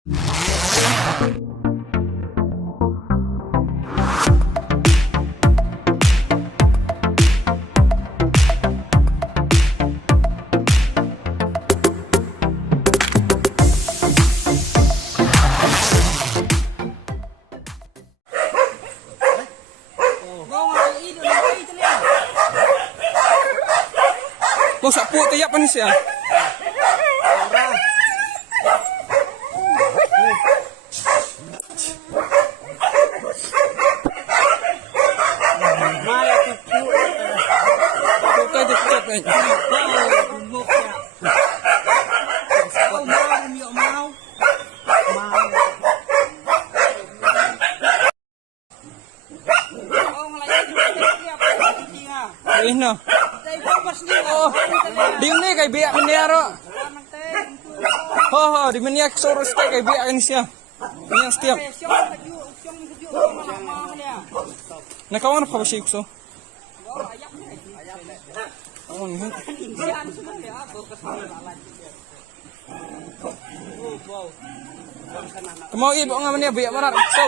Mau sapu tiap panis ya. Ini oh, di ini kayak biak mendiaro. Oh, di mana sorus kayak biak ini sih. Ini yang setiap. Nah, kawan apa sih so? Oh, ini. Kemau ibu ngamanya biak mana so?